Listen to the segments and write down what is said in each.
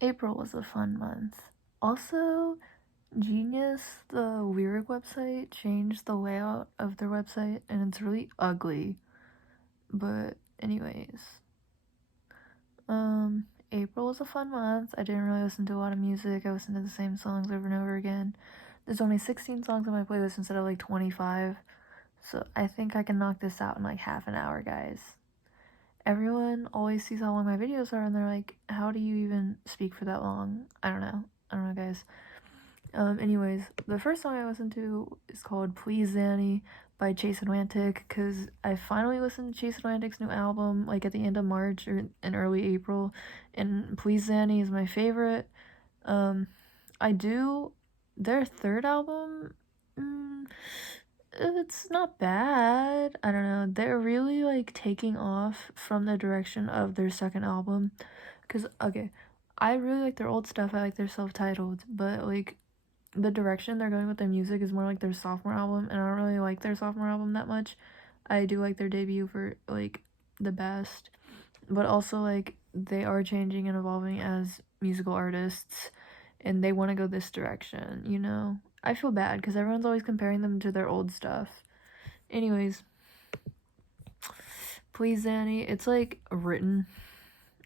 April was a fun month. Also, Genius, the lyric website, changed the layout of their website and it's really ugly. But anyways, April was a fun month. I didn't really listen to a lot of music. I listened to the same songs over and over again. There's only 16 songs on my playlist instead of like 25. So I think I can knock this out in like half an hour, guys. Everyone always sees how long my videos are and they're like, how do you even speak for that long? I don't know, guys. Anyways, the first song I listened to is called Please Zanny by Chase Atlantic, because I finally listened to Chase Atlantic's new album, like at the end of March or in early April, and Please Zanny is my favorite. Their third album, it's not bad. I don't know, they're really like taking off from the direction of their second album, because, okay, I really like their old stuff, I like their self-titled, but like, the direction they're going with their music is more like their sophomore album, and I don't really like their sophomore album that much. I do like their debut for like the best, but also like they are changing and evolving as musical artists and they want to go this direction, you know? I feel bad because everyone's always comparing them to their old stuff. Anyways, Please Zanny, it's like written,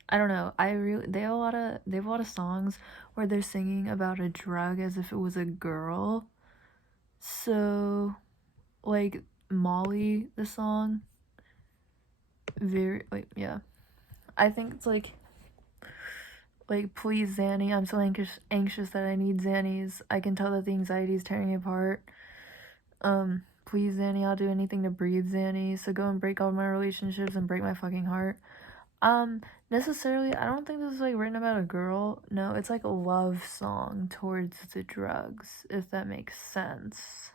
I don't know, they have a lot of songs where they're singing about a drug as if it was a girl. So, like, Molly, the song, yeah. I think it's like, please, Zanny, I'm so anxious that I need Zannies. I can tell that the anxiety is tearing me apart. Please, Zanny, I'll do anything to breathe, Zanny. So go and break all my relationships and break my fucking heart. Necessarily, I don't think this is like written about a girl. No, it's like a love song towards the drugs, if that makes sense.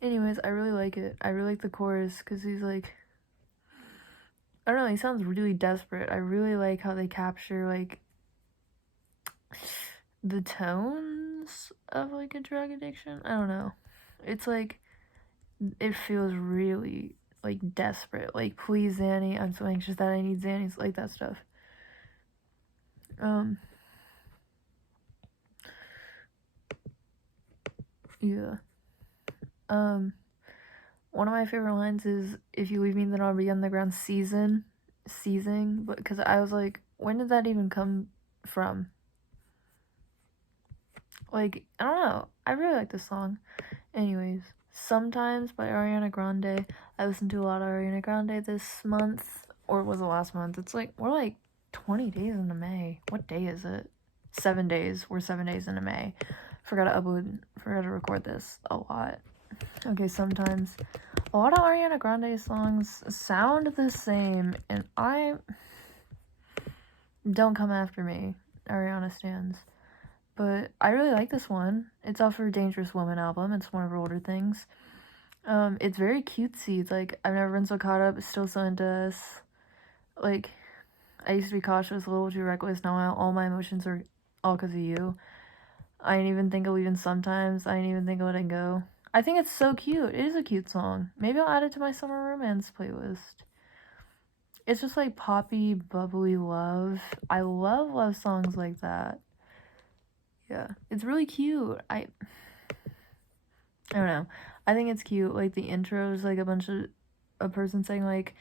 Anyways, I really like it. I really like the chorus because he's like, I don't know, he sounds really desperate. I really like how they capture like the tones of like a drug addiction. I don't know. It's like, it feels really like desperate. Like, please, Zanny, I'm so anxious that I need Zannies, like that stuff. Yeah. One of my favorite lines is, if you leave me, then I'll be on the ground seizing, but because I was like, when did that even come from? Like, I don't know, I really like this song. Anyways, Sometimes by Ariana Grande. I listened to a lot of Ariana Grande this month, or was it last month? It's like, we're like 20 days into May. What day is it? 7 days. We're 7 days into May. Forgot to record this a lot. Okay, Sometimes. A lot of Ariana Grande songs sound the same, and don't come after me, Ariana stans. But I really like this one. It's off her Dangerous Woman album. It's one of her older things. It's very cutesy. It's like, I've never been so caught up, still so into us. Like, I used to be cautious, a little too reckless. Now all my emotions are all because of you. I didn't even think of leaving sometimes. I didn't even think of letting go. I think it's so cute. It is a cute song. Maybe I'll add it to my summer romance playlist. It's just like poppy, bubbly love. I love love songs like that. Yeah, it's really cute. I don't know. I think it's cute. Like, the intro is like a person saying like,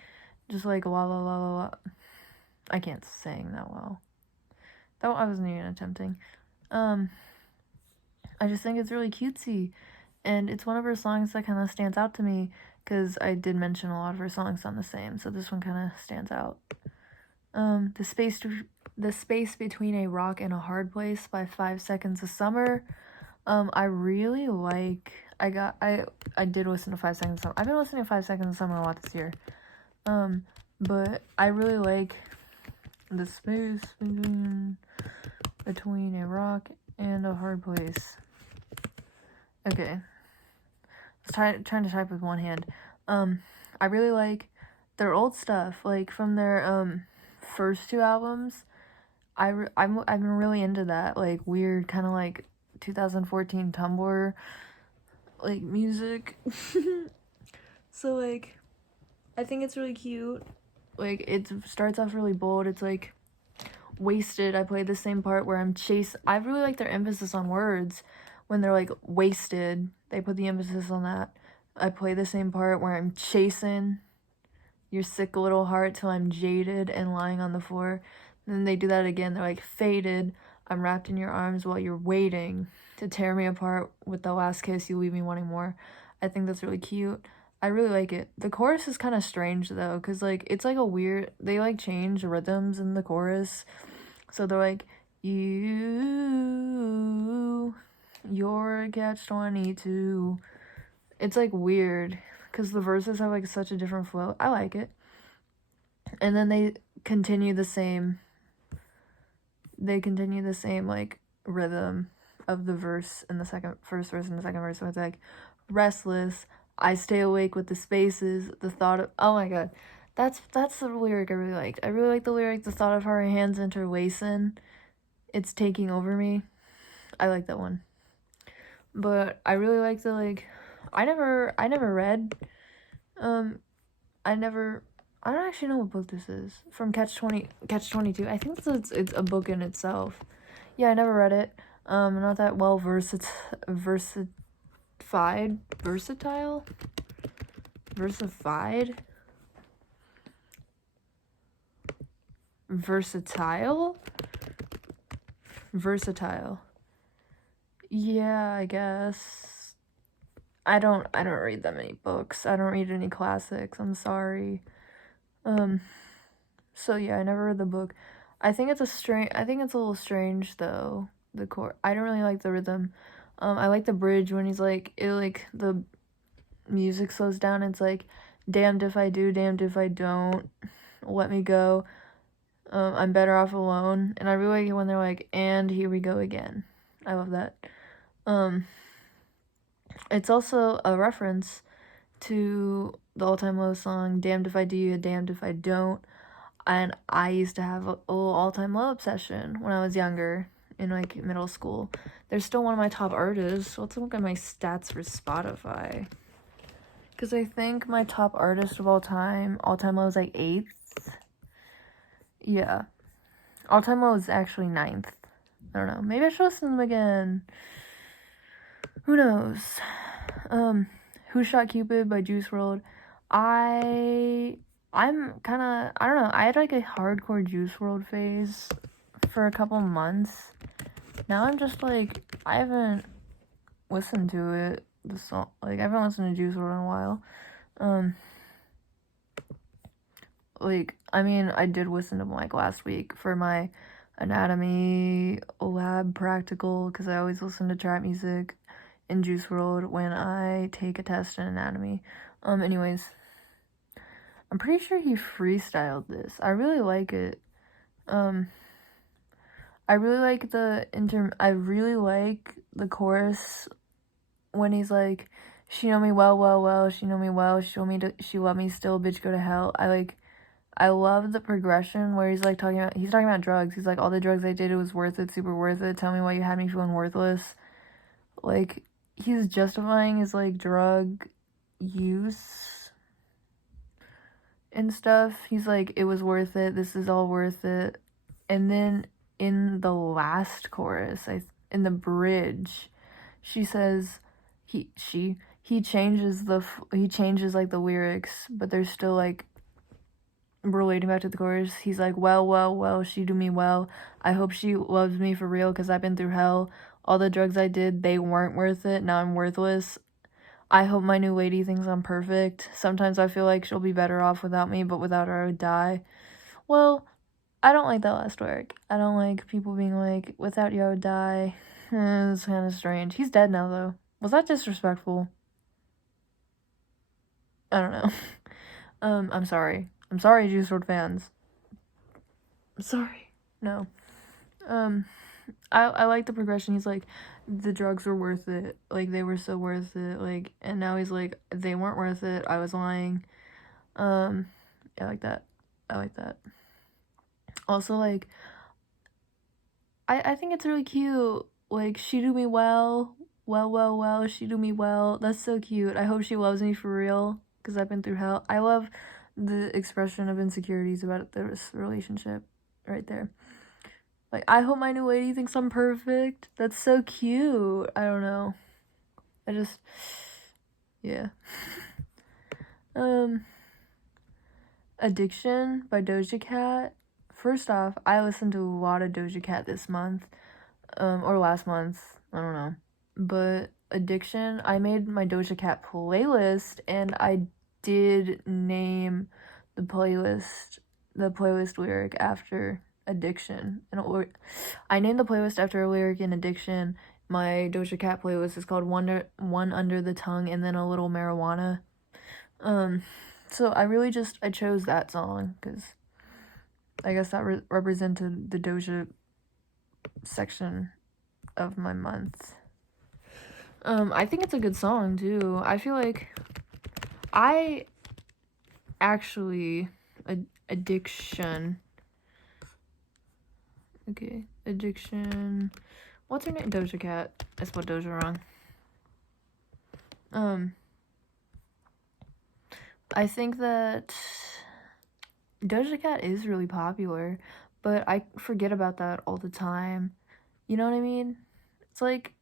just like la la la la la. I can't sing that well. I wasn't even attempting. I just think it's really cutesy, and it's one of her songs that kind of stands out to me because I did mention a lot of her songs sound the same, so this one kind of stands out. The Space Between a Rock and a Hard Place by 5 Seconds of Summer. I really like, I did listen to 5 Seconds of Summer. I've been listening to 5 Seconds of Summer a lot this year. But I really like the space between a rock and a hard place. Okay. I was trying to type with one hand. I really like their old stuff, like from their first 2 albums. I've been really into that, like, weird kind of like 2014 Tumblr like music. So like, I think it's really cute. Like, it starts off really bold. It's like, wasted, I play the same part where I'm I really like their emphasis on words. When they're like wasted, they put the emphasis on that. I play the same part where I'm chasing your sick little heart till I'm jaded and lying on the floor. And then they do that again. They're like, faded, I'm wrapped in your arms while you're waiting to tear me apart with the last kiss, you leave me wanting more. I think that's really cute. I really like it. The chorus is kind of strange though, because like it's like a weird, they like change rhythms in the chorus. So they're like, you're a catch-22. It's like weird because the verses have like such a different flow. I like it. And then they continue the same like rhythm of the verse in the first verse and the second verse. So it's like, restless, I stay awake with the spaces, the thought of, oh my god, that's the lyric I really liked. I really like the lyric, the thought of our hands interlacing, it's taking over me. I like that one. But I really like the like, I never read, I don't actually know what book this is. From Catch-22. I think it's a book in itself. Yeah, I never read it. Not that well versified. Yeah, I guess. I don't read that many books. I don't read any classics. I'm sorry. So yeah, I never read the book. I think it's a little strange though. The chord. I don't really like the rhythm. I like the bridge when he's like, the music slows down. It's like, damned if I do, damned if I don't. Let me go. I'm better off alone. And I really like it when they're like, and here we go again. I love that. It's also a reference to the All Time Low song, Damned If I Do, Damned If I Don't. And I used to have a little All Time Low obsession when I was younger, in like middle school. They're still one of my top artists. Let's look at my stats for Spotify. Because I think my top artist of all time low is like 8th. Yeah. All Time Low is actually 9th. I don't know. Maybe I should listen to them again. Who knows? Who Shot Cupid by Juice WRLD. I'm kind of, I don't know, I had like a hardcore Juice WRLD phase for a couple months. Now I'm just like, I haven't listened to it, the song, like I haven't listened to Juice WRLD in a while. Like, I mean, I did listen to them like last week for my anatomy lab practical, because I always listen to trap music in Juice WRLD when I take a test in anatomy. Anyways, I'm pretty sure he freestyled this. I really like it. I really like I really like the chorus when he's like, she know me well, well, well, she know me well, she love me still, bitch, go to hell. I love the progression where he's talking about drugs. He's like, all the drugs I did, it was worth it, super worth it. Tell me why you had me feeling worthless. Like, he's justifying his, like, drug use and stuff. He's like, it was worth it. This is all worth it. And then in the last chorus, in the bridge, she says, he changes like the lyrics, but they're still like relating back to the chorus. He's like, well, well, well, she do me well. I hope she loves me for real, because I've been through hell. All the drugs I did, they weren't worth it. Now I'm worthless. I hope my new lady thinks I'm perfect. Sometimes I feel like she'll be better off without me, but without her I would die. Well, I don't like that last lyric. I don't like people being like, without you I would die. It's kind of strange. He's dead now though. Was that disrespectful? I don't know. I'm sorry. I'm sorry, Juice WRLD fans. I'm sorry. No. I like the progression. He's like, the drugs were worth it. Like, they were so worth it. Like, and now he's like, they weren't worth it. I was lying. I like that. I like that. Also, like, I think it's really cute. Like, she do me well. Well, well, well, she do me well. That's so cute. I hope she loves me for real, because I've been through hell. I love the expression of insecurities about this relationship right there. Like, I hope my new lady thinks I'm perfect. That's so cute. I don't know. Yeah. Addiction by Doja Cat. First off, I listened to a lot of Doja Cat this month. Or last month. I don't know. But Addiction, I made my Doja Cat playlist, and I did name the playlist lyric after Addiction. And I named the playlist after a lyric in Addiction. My Doja Cat playlist is called One Under the Tongue and then a Little Marijuana. So I chose that song because I guess that represented the Doja section of my month. I think it's a good song too. I feel like Addiction. Okay, Addiction. What's her name? Doja Cat. I spelled Doja wrong. I think that Doja Cat is really popular, but I forget about that all the time. You know what I mean? It's like,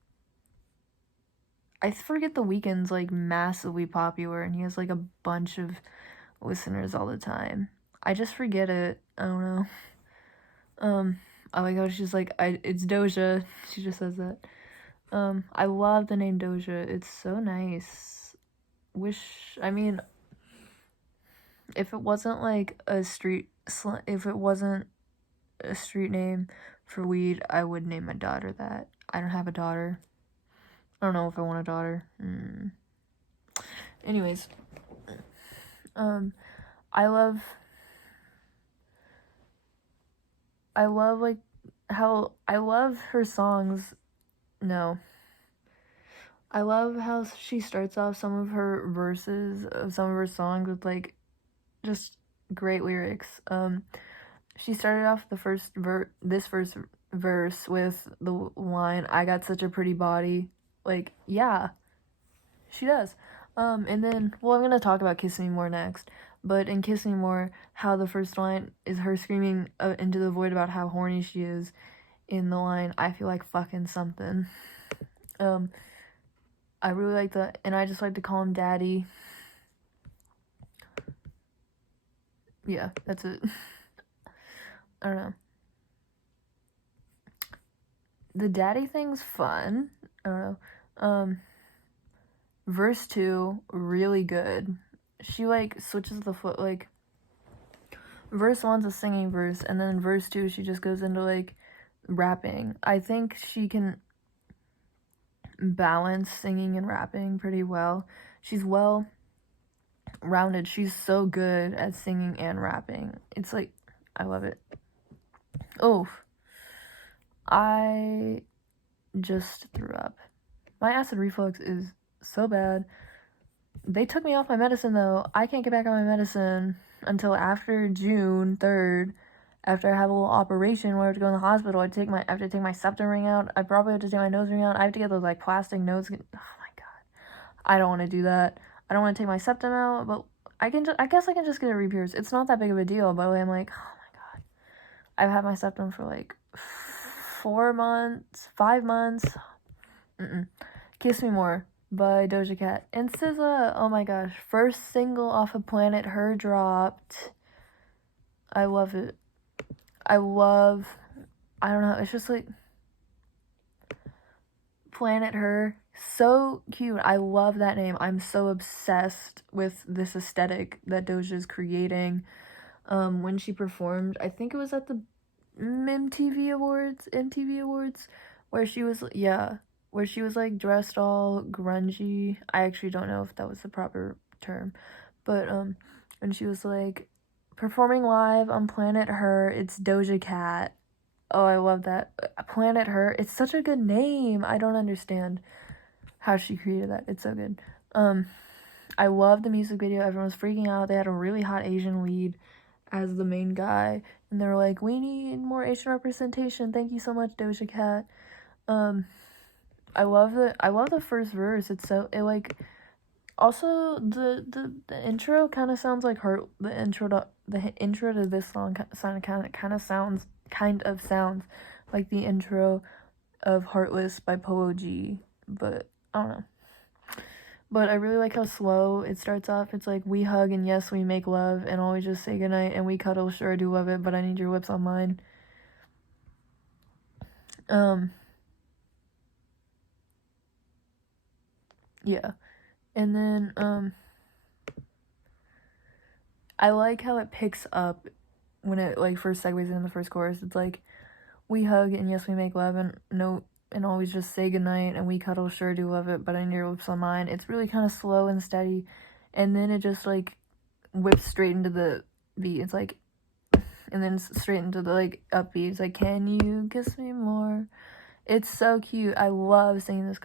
I forget The Weeknd's like massively popular and he has like a bunch of listeners all the time. I just forget it. I don't know. I like how she's like, it's Doja. She just says that. I love the name Doja. It's so nice. If it wasn't like if it wasn't a street name for weed, I would name my daughter that. I don't have a daughter. I don't know if I want a daughter. Anyways, I love her songs. No. I love how she starts off some of her verses of some of her songs with like just great lyrics. She started off this first verse with the line, "I got such a pretty body." Like, yeah, she does. And then, I'm gonna talk about Kiss Me More next. But in Kiss Me More, how the first line is her screaming into the void about how horny she is. In the line, "I feel like fucking something." I really like that, and I just like to call him Daddy. Yeah, that's it. I don't know. The daddy thing's fun. I don't know. Verse 2, really good. She like switches the foot, like verse 1's a singing verse, and then verse 2 she just goes into like rapping. I think she can balance singing and rapping pretty well. She's well rounded. She's so good at singing and rapping. It's like, I love it. Oh, I just threw up. My acid reflux is so bad. They took me off my medicine though. I can't get back on my medicine until after June 3rd. After I have a little operation where I have to go in the hospital, I have to take my septum ring out. I probably have to take my nose ring out. I have to get those like plastic nose. Oh my god, I don't want to do that. I don't want to take my septum out, but I guess I can just get it re-pierced. It's not that big of a deal, but I'm like, oh my god, I've had my septum for like 5 months. Kiss Me More by Doja Cat and SZA. Oh my gosh, first single off of Planet Her dropped. I love it. I don't know, it's just like Planet Her, so cute. I love that name. I'm so obsessed with this aesthetic that Doja's creating. When she performed, I think it was at the MTV Awards, where she was like dressed all grungy. I actually don't know if that was the proper term, but and she was like performing live on Planet Her. It's Doja Cat. Oh, I love that. Planet Her. It's such a good name. I don't understand how she created that. It's so good. I love the music video. Everyone was freaking out. They had a really hot Asian lead as the main guy, and they were like, "We need more Asian representation. Thank you so much, Doja Cat." I love the first verse. Also the intro kind of sounds like her. The intro to this song kind of sounds like the intro of Heartless by Polo G, but I don't know. But I really like how slow it starts off. It's like, we hug and yes, we make love and always just say goodnight and we cuddle, sure I do love it, but I need your lips on mine. Yeah. And then, I like how it picks up when it, like, first segues into the first chorus. It's like, we hug and yes, we make love and no, and always just say goodnight and we cuddle, sure do love it, but I need your lips on mine. It's really kind of slow and steady, and then it just, like, whips straight into the beat. It's like, and then straight into the, like, upbeat. It's like, can you kiss me more? It's so cute. I love singing this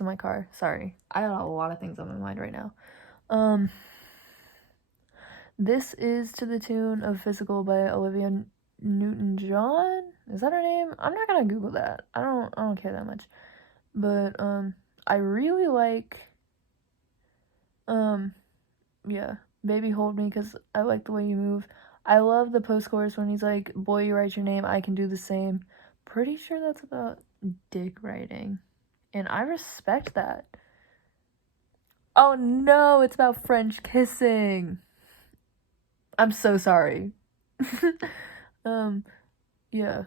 in my car. Sorry. I got a lot of things on my mind right now. This is to the tune of Physical by Olivia Newton-John. Is that her name? I'm not gonna Google that. I don't care that much. But, I really like, yeah, Baby Hold Me, because I like the way you move. I love the post-chorus when he's like, boy, you write your name, I can do the same. Pretty sure that's about dick writing. And I respect that. Oh no, it's about French kissing. I'm so sorry. Yeah.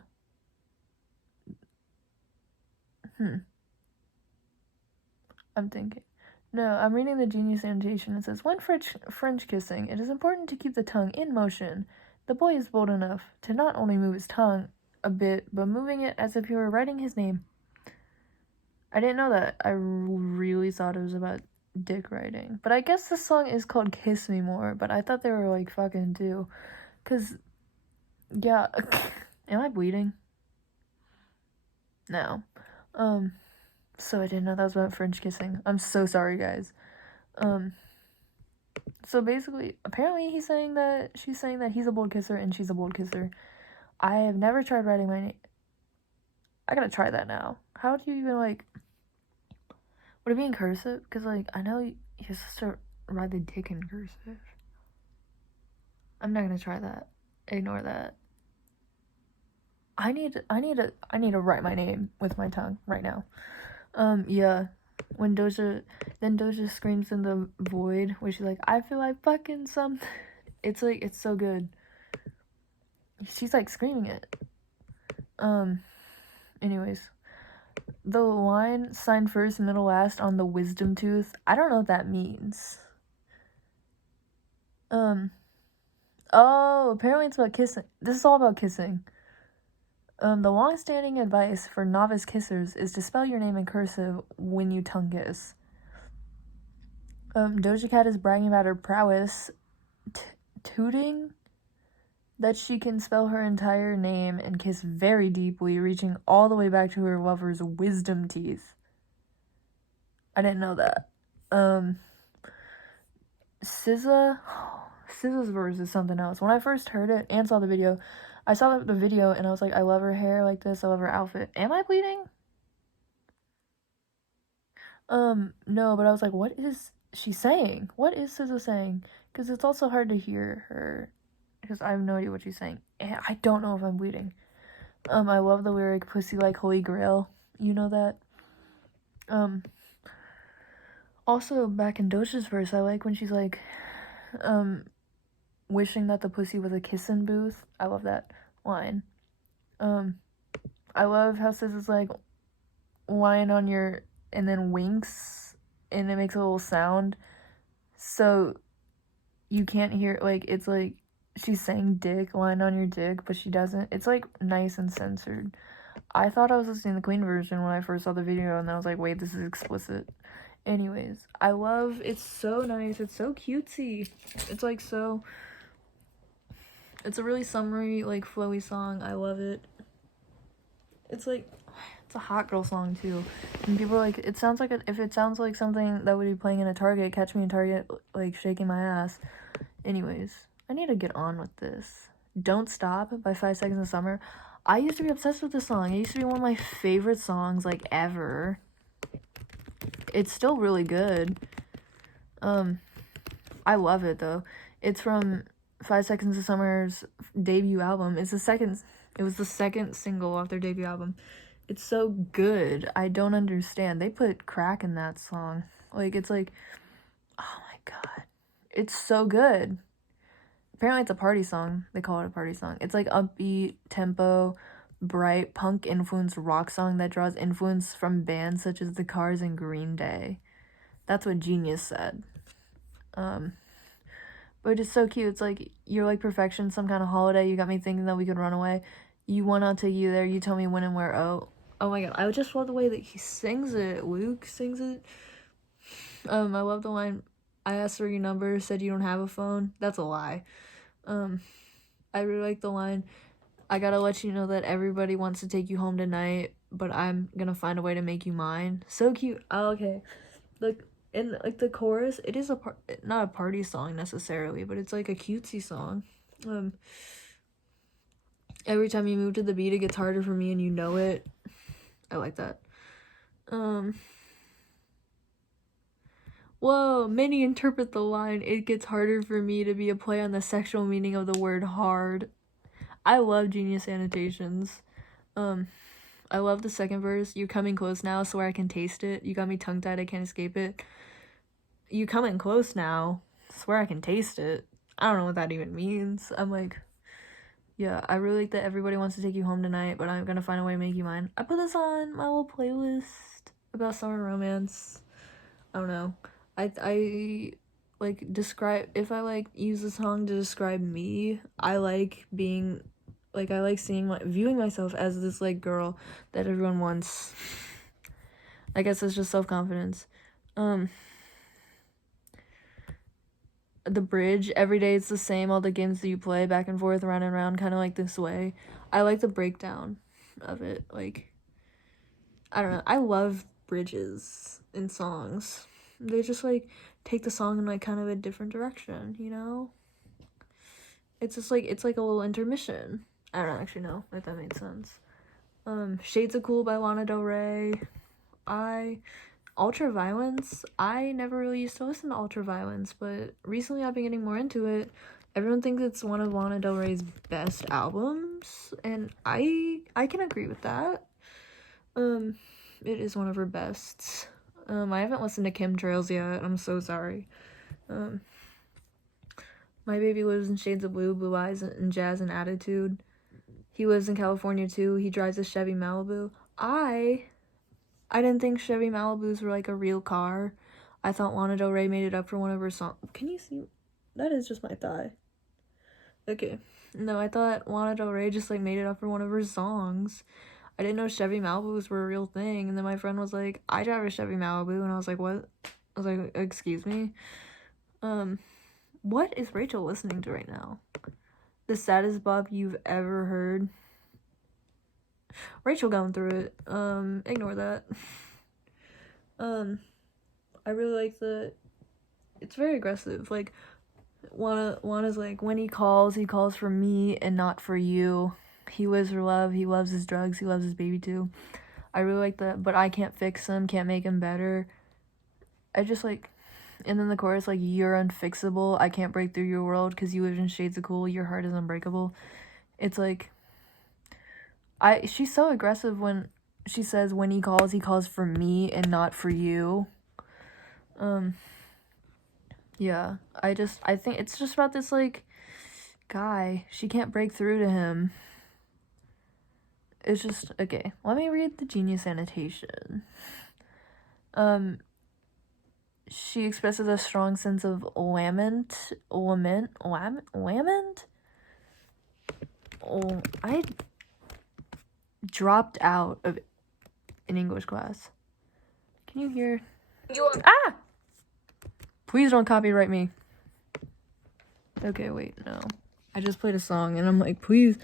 I'm thinking. No, I'm reading the Genius annotation. It says, when French kissing, it is important to keep the tongue in motion. The boy is bold enough to not only move his tongue a bit, but moving it as if he were writing his name. I didn't know that. I really thought it was about dick writing. But I guess the song is called Kiss Me More, but I thought they were, like, fucking too. Because, yeah. Am I bleeding? No. So I didn't know that was about French kissing. I'm so sorry, guys. So basically, apparently she's saying that he's a bold kisser and she's a bold kisser. I have never tried writing my name. I gotta try that now. How do you even, like, would it be in cursive? Because, like, I know you're supposed to write the dick in cursive. I'm not gonna try that. Ignore that. I need to write my name with my tongue right now. Yeah. When Doja screams in the void, where she's like, I feel like fucking something. It's like, it's so good. She's like screaming it. Anyways. The line, sign first, middle last on the wisdom tooth. I don't know what that means. Oh, apparently it's about kissing. This is all about kissing. The long-standing advice for novice kissers is to spell your name in cursive when you tongue kiss. Doja Cat is bragging about her prowess, tooting that she can spell her entire name and kiss very deeply, reaching all the way back to her lover's wisdom teeth. I didn't know that. SZA's verse is something else. When I first heard it and saw the video, I saw the video and I was like, I love her hair like this, I love her outfit. Am I bleeding? No, but I was like, what is she saying? What is SZA saying? Because it's also hard to hear her, because I have no idea what she's saying. And I don't know if I'm bleeding. I love the lyric, pussy like holy grail. You know that? Also, back in Doja's verse, I like when she's like, wishing that the pussy was a kissin' booth. I love that line. I love how SZA's like, lying on your, and then winks, and it makes a little sound, so you can't hear, like, it's like, she's saying dick, lying on your dick, but she doesn't. It's, like, nice and censored. I thought I was listening to the Queen version when I first saw the video, and then I was like, wait, this is explicit. Anyways, I love, it's so nice, it's so cutesy, it's like so, it's a really summery, like, flowy song. I love it. It's like, it's a hot girl song too, and people are like, it sounds like if it sounds like something that would be playing in a Target, catch me in Target, like, shaking my ass. Anyways, I need to get on with this. Don't Stop by 5 Seconds of Summer. I used to be obsessed with this song. It used to be one of my favorite songs, like, ever. It's still really good. I love it, though. It's from 5 Seconds of Summer's debut album. It was the second single off their debut album. It's so good. I don't understand. They put crack in that song. Like, it's like, oh my god. It's so good. Apparently it's a party song. They call it a party song. It's like upbeat, tempo, bright, punk-influenced rock song that draws influence from bands such as The Cars and Green Day. That's what Genius said. But it's so cute. It's like, you're like perfection, some kind of holiday. You got me thinking that we could run away. You want, I'll take you there. You tell me when and where. Oh my god. I just love the way that he sings it. Luke sings it. I love the line, I asked for your number, said you don't have a phone. That's a lie. I really like the line, I gotta let you know that everybody wants to take you home tonight, but I'm gonna find a way to make you mine. So cute. Oh, okay. Like, in like the chorus, it is not a party song necessarily, but it's like a cutesy song. Every time you move to the beat, it gets harder for me and you know it. I like that. Whoa, many interpret the line, it gets harder for me, to be a play on the sexual meaning of the word hard. I love Genius annotations. I love the second verse. You coming close now, swear I can taste it. You got me tongue-tied, I can't escape it. You coming close now, swear I can taste it. I don't know what that even means. I'm like, yeah, I really like that everybody wants to take you home tonight, but I'm gonna find a way to make you mine. I put this on my little playlist about summer romance. I don't know. I like describe, if I like use a song to describe me, I like being, like, I like viewing myself as this like girl that everyone wants. I guess it's just self-confidence. The bridge, every day it's the same, all the games that you play back and forth, round and round, kind of like this way. I like the breakdown of it. Like, I don't know, I love bridges in songs. They just like take the song in like kind of a different direction, you know? It's just like, it's like a little intermission. I don't actually know if that made sense. Shades of Cool by Lana Del Rey. Ultraviolence, I never really used to listen to Ultraviolence, but recently I've been getting more into it. Everyone thinks it's one of Lana Del Rey's best albums, and I can agree with that. It is one of her bests. I haven't listened to Chemtrails yet, I'm so sorry. My baby lives in shades of blue, blue eyes, and jazz and attitude. He lives in California too, he drives a Chevy Malibu. I didn't think Chevy Malibus were like a real car. I thought Lana Del Rey made it up for one of her songs. Can you see? That is just my thigh. Okay. No, I thought Lana Del Rey just like made it up for one of her songs. I didn't know Chevy Malibus were a real thing. And then my friend was like, I drive a Chevy Malibu. And I was like, what? I was like, excuse me? What is Rachel listening to right now? The saddest bop you've ever heard. Rachel going through it. Ignore that. I really like it's very aggressive. Like, Lana's like, when he calls for me and not for you. He lives for love, he loves his drugs, he loves his baby too. I really like that, but I can't fix him, can't make him better. I just like, and then the chorus, like, you're unfixable, I can't break through your world because you live in shades of cool, your heart is unbreakable. It's like, she's so aggressive when she says when he calls for me and not for you. Yeah, I think it's just about this, like, guy. She can't break through to him. It's just, okay, let me read the Genius annotation. She expresses a strong sense of lament. Oh, I dropped out of an English class. Can you hear? Ah! Please don't copyright me. Okay, wait, no. I just played a song and I'm like, please.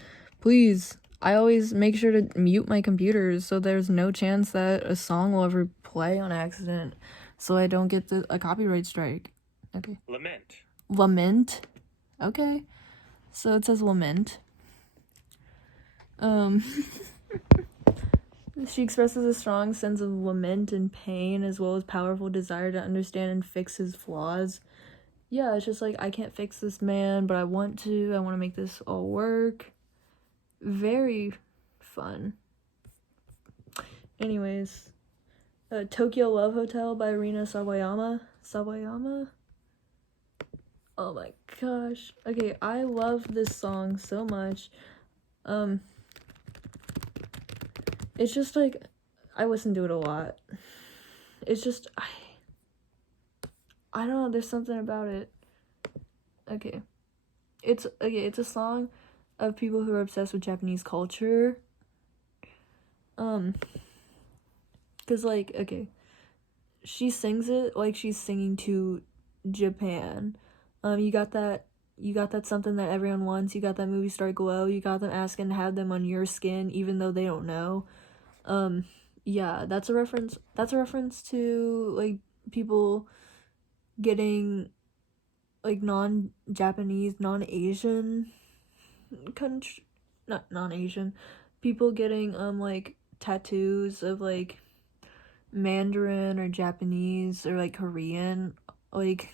I always make sure to mute my computers so there's no chance that a song will ever play on accident so I don't get a copyright strike. Okay. Lament. Okay. So it says lament. She expresses a strong sense of lament and pain, as well as powerful desire to understand and fix his flaws. yeah, it's just like, I can't fix this man, but I want to make this all work. Very fun. Anyways, Tokyo Love Hotel by Rina Sawayama. Oh my gosh. Okay, I love this song so much. It's just like, I listen to it a lot. It's just, I don't know, there's something about it. Okay. It's a song of people who are obsessed with Japanese culture. Cause like, okay, she sings it like she's singing to Japan. You got that something that everyone wants. You got that movie star glow. You got them asking to have them on your skin, even though they don't know. Yeah, that's a reference to like people getting like non-Japanese, non-Asian country, not non-Asian people getting like tattoos of like Mandarin or Japanese or like Korean like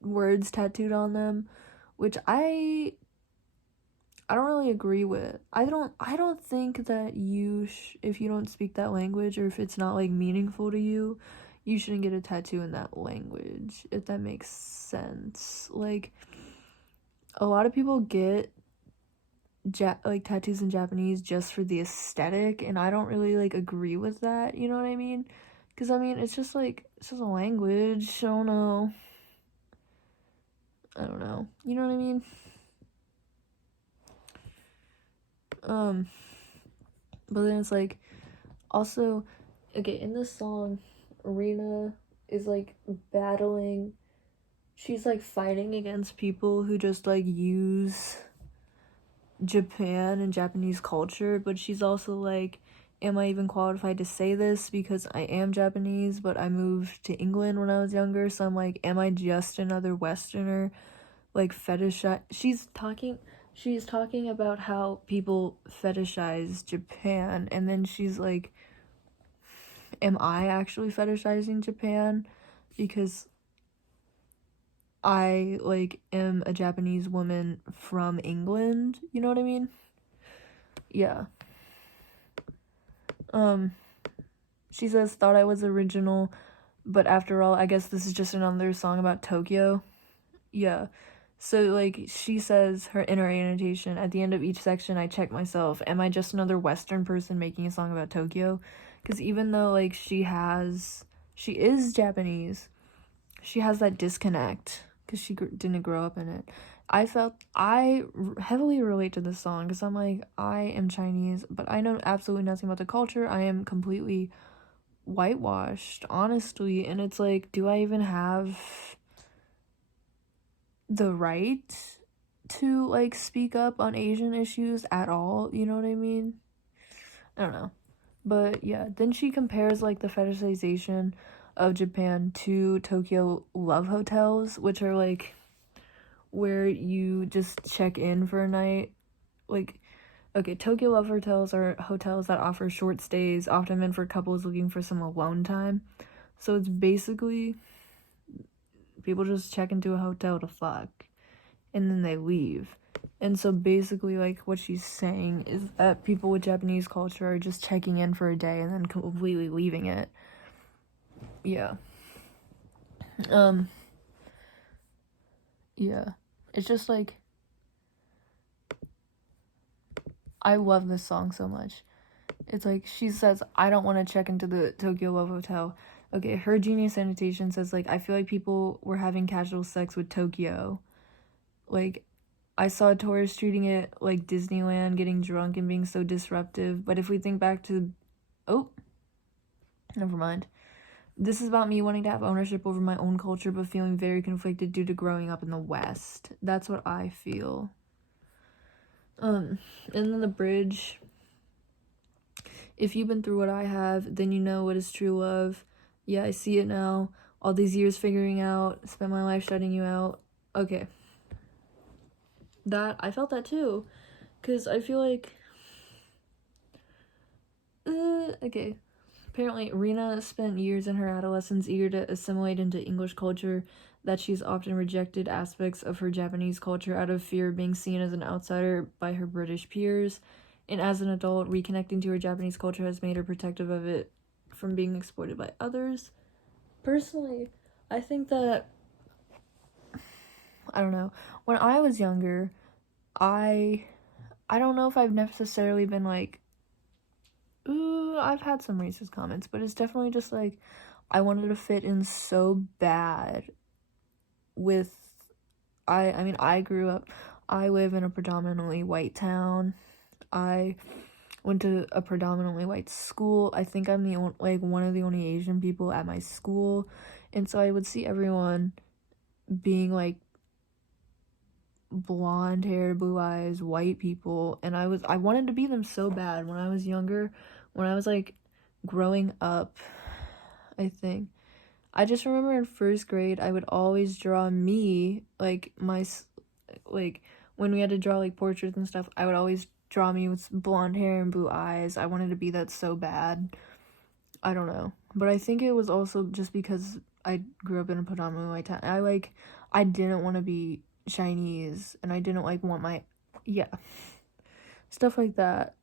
words tattooed on them, which I don't really agree with. I don't think that if you don't speak that language or if it's not like meaningful to you, you shouldn't get a tattoo in that language, if that makes sense. Like, a lot of people get like tattoos in Japanese just for the aesthetic, and I don't really like agree with that, you know what I mean? Because I mean, it's just a language. I don't know, you know what I mean? But then it's like, also, okay, in this song, Rina is like battling, she's like fighting against people who just like use Japan and Japanese culture, but she's also like, am I even qualified to say this because I am Japanese, but I moved to England when I was younger, so I'm like, am I just another Westerner, like she's talking about how people fetishize Japan, and then she's like, am I actually fetishizing Japan because I like am a Japanese woman from England, you know what I mean? Yeah. She says, thought I was original, but after all, I guess this is just another song about Tokyo. Yeah. So, like, she says in her annotation, at the end of each section, I check myself, am I just another Western person making a song about Tokyo? Because even though, like, she is Japanese, she has that disconnect, because she didn't grow up in it. I heavily relate to this song, because I'm like, I am Chinese, but I know absolutely nothing about the culture. I am completely whitewashed, honestly, and it's like, do I even have the right to like speak up on Asian issues at all, you know what I mean? I don't know. But yeah, then she compares like the fetishization of Japan to Tokyo love hotels, which are like where you just check in for a night. Like, okay, Tokyo love hotels are hotels that offer short stays, often meant for couples looking for some alone time. So it's basically people just check into a hotel to fuck, and then they leave. And so basically, like, what she's saying is that people with Japanese culture are just checking in for a day and then completely leaving it. Yeah. Yeah. It's just like, I love this song so much. It's like, she says, I don't want to check into the Tokyo Love Hotel. Okay, her Genius annotation says, like, I feel like people were having casual sex with Tokyo. Like, I saw tourists treating it like Disneyland, getting drunk and being so disruptive. But if we think back to... Oh, never mind. This is about me wanting to have ownership over my own culture, but feeling very conflicted due to growing up in the West. That's what I feel. And then the bridge. If you've been through what I have, then you know what is true love. Yeah, I see it now. All these years figuring out, spent my life shutting you out. Okay. I felt that too. Because I feel like... okay. Apparently, Rina spent years in her adolescence eager to assimilate into English culture. that she's often rejected aspects of her Japanese culture out of fear of being seen as an outsider by her British peers. And as an adult, reconnecting to her Japanese culture has made her protective of it from being exploited by others. Personally, I think that, I don't know, when I was younger, I don't know if I've necessarily been like, ooh, I've had some racist comments, but it's definitely just like, I wanted to fit in so bad with, I mean, I live in a predominantly white town. I went to a predominantly white school. I think I'm one of the only Asian people at my school. And so I would see everyone being like blonde hair, blue eyes, white people, and I wanted to be them so bad when I was younger. When I was like growing up, I think I just remember in first grade I would always draw me, like when we had to draw like portraits and stuff, I would always draw me with blonde hair and blue eyes. I wanted to be that so bad. I don't know, but I think it was also just because I grew up in a predominantly white town. I didn't want to be Chinese, and I didn't like want my, yeah, stuff like that.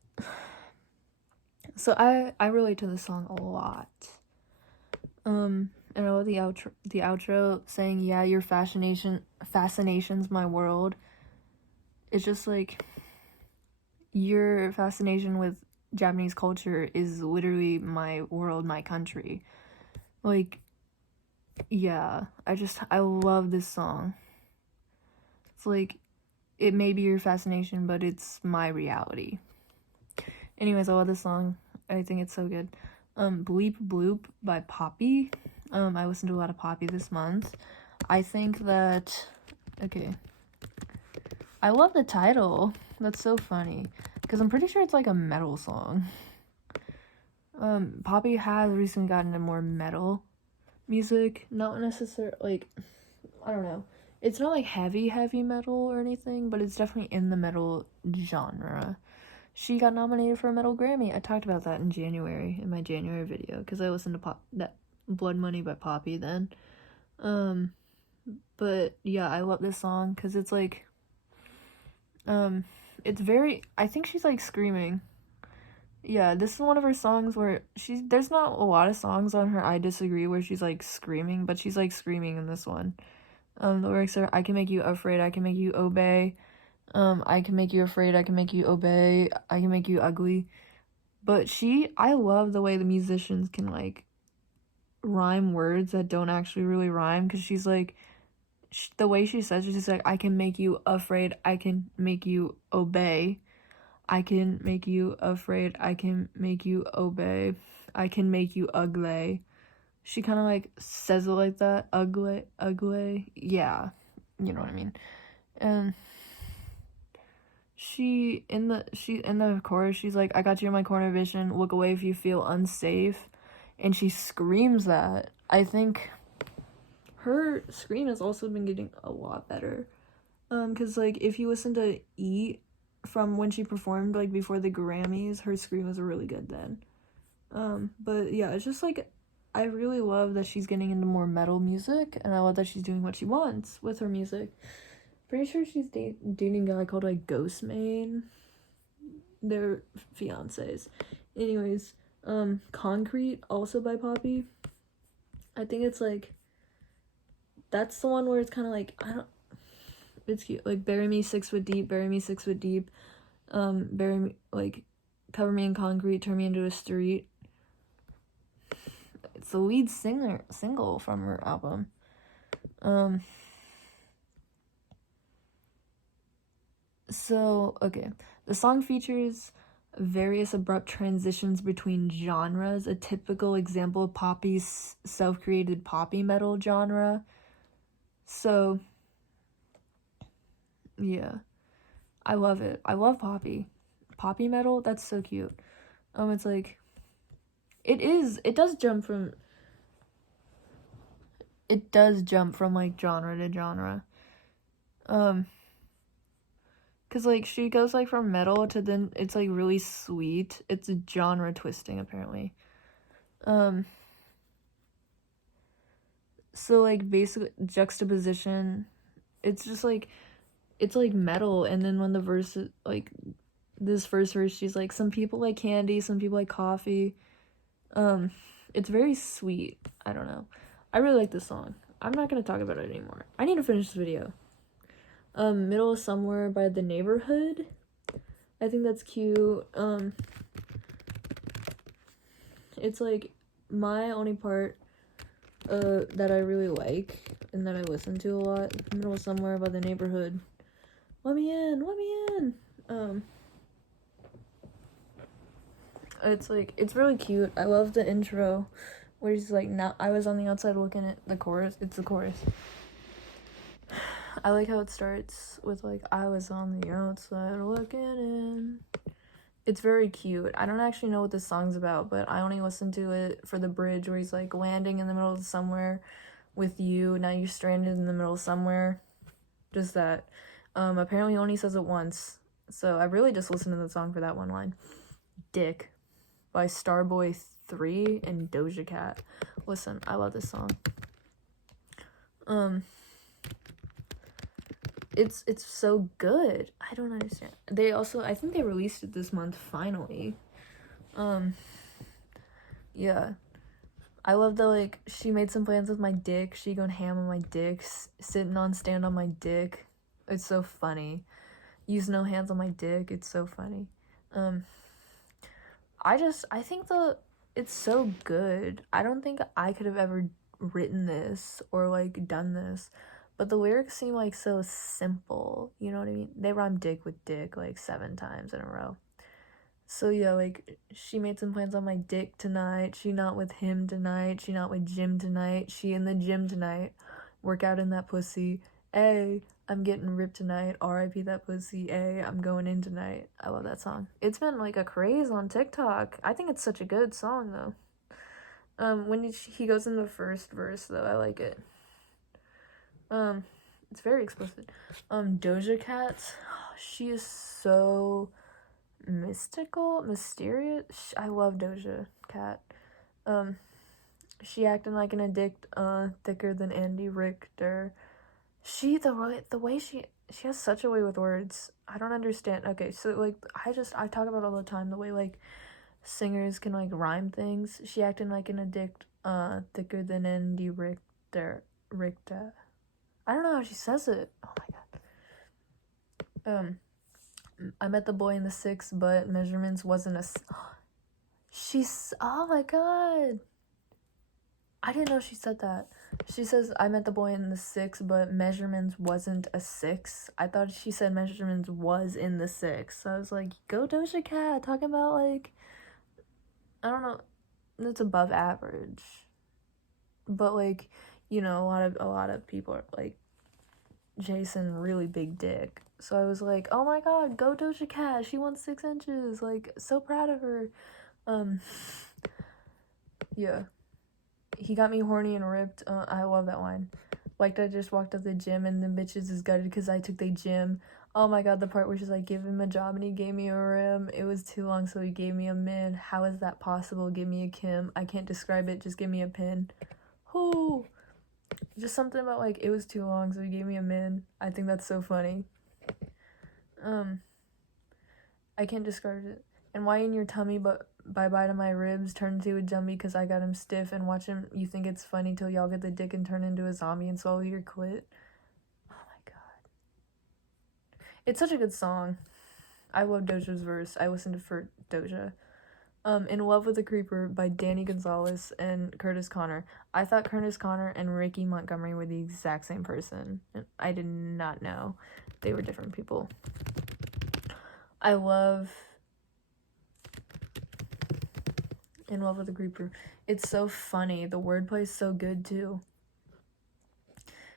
So I relate to this song a lot. And I love the outro saying, yeah, your fascination's my world. It's just like, your fascination with Japanese culture is literally my world, my country. Like, yeah, I love this song. It's like, it may be your fascination, but it's my reality. Anyways, I love this song. I think it's so good. Bleep Bloop by Poppy. I listened to a lot of Poppy this month. I think that, okay, I love the title. That's so funny, because I'm pretty sure it's like a metal song. Poppy has recently gotten into more metal music, not necessarily, like, I don't know. It's not like heavy metal or anything, but it's definitely in the metal genre. She got nominated for a metal Grammy. I talked about that in January, in my January video, because I listened to that Blood Money by Poppy then. But yeah, I love this song, because it's like, it's very, I think she's like screaming. Yeah, this is one of her songs where there's not a lot of songs on her I Disagree where she's like screaming, but she's like screaming in this one. The lyrics are, I can make you afraid, I can make you obey. I can make you afraid, I can make you obey, I can make you ugly. But I love the way the musicians can like rhyme words that don't actually really rhyme, because she's like, the way she says it, she's like, I can make you afraid, I can make you obey. I can make you afraid, I can make you obey, I can make you ugly. She kind of like says it like that, ugly, yeah, you know what I mean. And she in the chorus, she's like, I got you in my corner vision, look away if you feel unsafe. And she screams that. I think her scream has also been getting a lot better. Because like if you listen to Eat from when she performed like before the Grammys, her scream was really good then. But yeah, it's just like, I really love that she's getting into more metal music, and I love that she's doing what she wants with her music. Pretty sure she's dating a guy called like Ghostmane. They're fiancés. Anyways, Concrete, also by Poppy. I think it's like, that's the one where it's kind of like, it's cute, like, bury me 6 foot deep, bury me 6 foot deep, bury me, like, cover me in concrete, turn me into a street. It's the lead single from her album. So, okay, the song features various abrupt transitions between genres, a typical example of Poppy's self-created poppy metal genre. So, yeah, I love it. I love Poppy metal. That's so cute. It's like, it does jump from like genre to genre. Cause like she goes like from metal to then it's like really sweet. It's genre twisting apparently. So, like, basically, juxtaposition, it's just, like, it's, like, metal, and then when the verse, like, this first verse, she's like, some people like candy, some people like coffee. It's very sweet. I don't know. I really like this song. I'm not gonna talk about it anymore. I need to finish this video. Middle of Somewhere by The Neighbourhood. I think that's cute. It's like my only part that I really like and that I listen to a lot. Middle of Somewhere by The Neighbourhood. Let me in, let me in. It's like, it's really cute. I love the intro where he's like, now I was on the outside looking at the chorus. It's the chorus. I like how it starts with like, I was on the outside looking in. It's very cute. I don't actually know what this song's about, but I only listened to it for the bridge where he's like landing in the middle of somewhere with you. Now you're stranded in the middle of somewhere. Just that. Apparently he only says it once. So I really just listened to the song for that one line. Dick by Starboy 3 and Doja Cat. Listen, I love this song. It's so good. I don't understand. They also, I think they released it this month finally. Yeah. I love the, like, she made some plans with my dick. She going ham on my dick. Sitting on stand on my dick. It's so funny. Use no hands on my dick. It's so funny. I think it's so good. I don't think I could have ever written this or, like, done this. But the lyrics seem, like, so simple. You know what I mean? They rhyme dick with dick, like, 7 times in a row. So, yeah, like, she made some plans on my dick tonight. She not with him tonight. She not with Jim tonight. She in the gym tonight. Work out in that pussy. Ay, I'm getting ripped tonight. R.I.P. that pussy. Ay, I'm going in tonight. I love that song. It's been, like, a craze on TikTok. I think it's such a good song, though. When he goes in the first verse, though, I like it. It's very explicit. Doja Cat, she is so mysterious. I love Doja Cat. She acting like an addict, thicker than Andy Richter. The way she has such a way with words. I don't understand. Okay, so like I talk about all the time the way like singers can like rhyme things. She acting like an addict, thicker than Andy Richter. I don't know how she says it. Oh my god. I met the boy in the 6, but measurements wasn't a. Oh my god. I didn't know she said that. She says, I met the boy in the 6, but measurements wasn't a 6. I thought she said measurements was in the 6. So I was like, go Doja Cat. Talking about, like, I don't know. It's above average. But, like, you know, a lot of people are, like, Jason, really big dick. So I was like, oh my god, go Doja Cat. She won 6 inches. Like, so proud of her. Yeah. He got me horny and ripped. I love that line. Like, I just walked up the gym and the bitches is gutted because I took the gym. Oh my god, the part where she's like, give him a job and he gave me a rim. It was too long, so he gave me a min. How is that possible? Give me a Kim. I can't describe it. Just give me a pin. Whoo! Just something about, like, it was too long, so he gave me a min. I think that's so funny. I can't describe it. And why in your tummy, but bye-bye to my ribs, turn into a dummy because I got him stiff, and watch him, you think it's funny till y'all get the dick and turn into a zombie and swallow your clit. Oh my god. It's such a good song. I love Doja's verse. I listened to for Doja. In Love with a Creeper by Danny Gonzalez and Kurtis Connor. I thought Kurtis Connor and Ricky Montgomery were the exact same person. I did not know. They were different people. I love In Love with a Creeper. It's so funny. The wordplay is so good, too.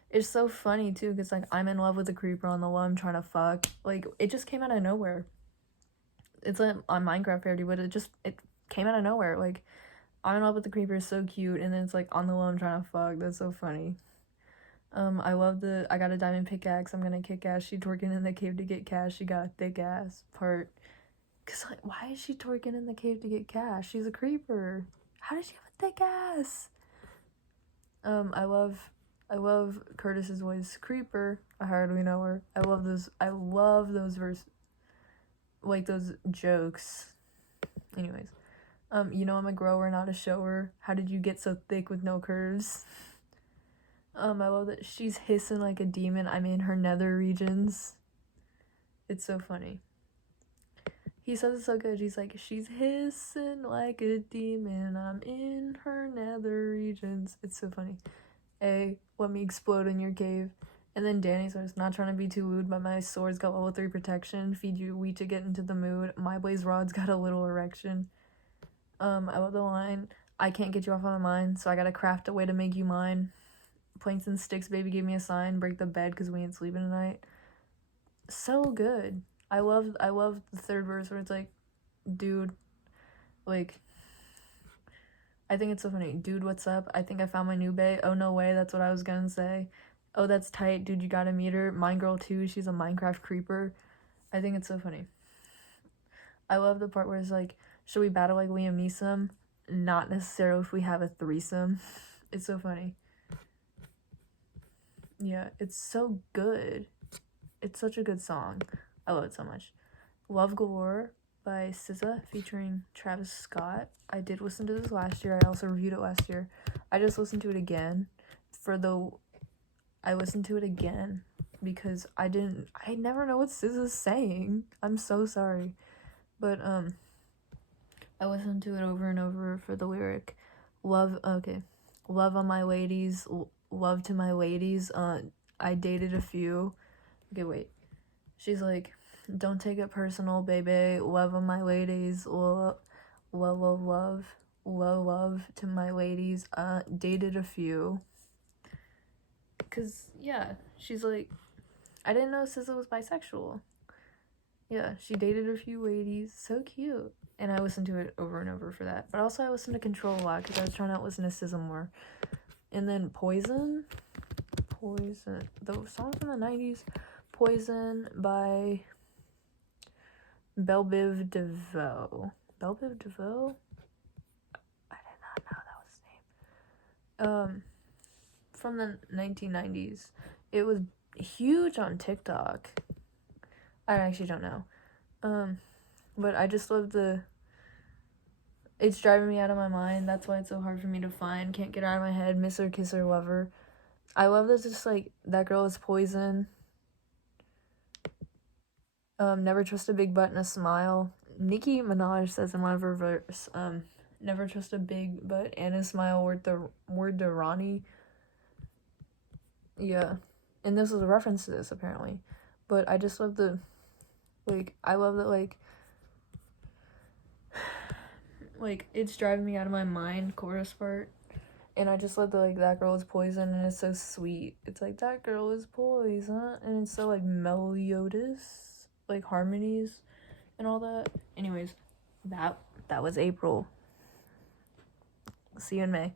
It's so funny, too, because, like, I'm in love with a creeper on the low, I'm trying to fuck. Like, it just came out of nowhere. It's like on Minecraft parody, but it came out of nowhere. Like, I'm in love with the creeper is so cute, and then it's like on the low, I'm trying to fuck. That's so funny. I love I got a diamond pickaxe, I'm gonna kick ass. She twerking in the cave to get cash. She got a thick ass part. Cause like, why is she twerking in the cave to get cash? She's a creeper. How does she have a thick ass? I love Kurtis's voice. Creeper. I hardly know her. I love those verse, like those jokes. Anyways, you know I'm a grower, not a shower. How did you get so thick with no curves? I love that she's hissing like a demon. I'm in her nether regions. It's so funny. He says it so good. He's like, she's hissing like a demon. I'm in her nether regions. It's so funny. A, let me explode in your cave. And then Danny says, not trying to be too lewd, but my sword's got level 3 protection. Feed you wheat to get into the mood. My blaze rod's got a little erection. I love the line, I can't get you off my mind, so I gotta craft a way to make you mine. Planks and sticks, baby, give me a sign. Break the bed, cause we ain't sleeping tonight. So good. I love the third verse where it's like, dude, like, I think it's so funny. Dude, what's up? I think I found my new bae. Oh, no way, that's what I was gonna say. Oh, that's tight, dude, you gotta meet her. Mine girl too, she's a Minecraft creeper. I think it's so funny. I love the part where it's like, should we battle like Liam Neeson? Not necessarily if we have a threesome. It's so funny. Yeah, it's so good. It's such a good song. I love it so much. Love Galore by SZA featuring Travis Scott. I did listen to this last year. I also reviewed it last year. I just listened to it again because I never know what SZA's saying. I'm so sorry. But I listened to it over and over for the lyric. Love on my ladies, love to my ladies. I dated a few. Okay, wait. She's like, don't take it personal, baby. Love on my ladies. Love to my ladies. Dated a few. Cause yeah, she's like, I didn't know SZA was bisexual. Yeah, she dated a few ladies. So cute. And I listened to it over and over for that. But also I listened to Control a lot because I was trying to listen to SZA more. And then Poison. The song from the 90s. Poison by Belbiv DeVoe. Belbiv DeVoe? I did not know that was his name. From the 1990s. It was huge on TikTok. I actually don't know. But I just love it's driving me out of my mind. That's why it's so hard for me to find. Can't get out of my head. Miss her, kiss her, love her. I love that just like, that girl is poison. Never trust a big butt and a smile. Nicki Minaj says in one of her verse, never trust a big butt and a smile, word to Ronnie. Yeah. And this was a reference to this, apparently. But I just love I love that, like, it's driving me out of my mind chorus part. And I just love that girl is poison, and it's so sweet. It's like, that girl is poison, and it's so, like, melodious, like, harmonies and all that. Anyways, that was April. See you in May.